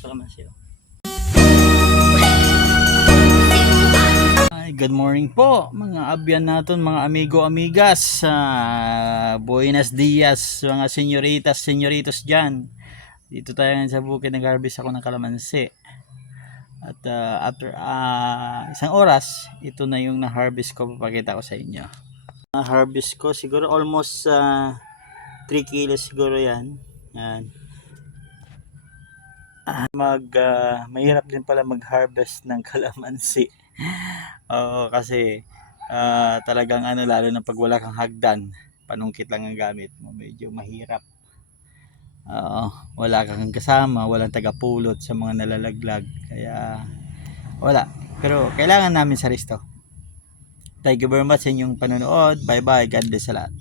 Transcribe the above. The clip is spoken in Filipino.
kalamansi. Good morning po mga abyan natin, mga amigo amigas, buenos dias mga senyoritas senyoritos dyan. Dito tayo sa bukid, nag-harvest ako ng kalamansi at after isang oras ito na yung na-harvest ko. Papakita ko sa inyo. Na-harvest ko siguro almost 3 kilos siguro yan. Mahirap din pala mag-harvest ng kalamansi. Oo, kasi talagang lalo na pag wala kang hagdan, panungkit lang ang gamit mo, medyo mahirap. Wala kang kasama, walang tagapulot sa mga nalalaglag, kaya wala. Pero kailangan namin sa resto. Thank you very much sa inyong panonood. Bye bye, God bless sa lahat.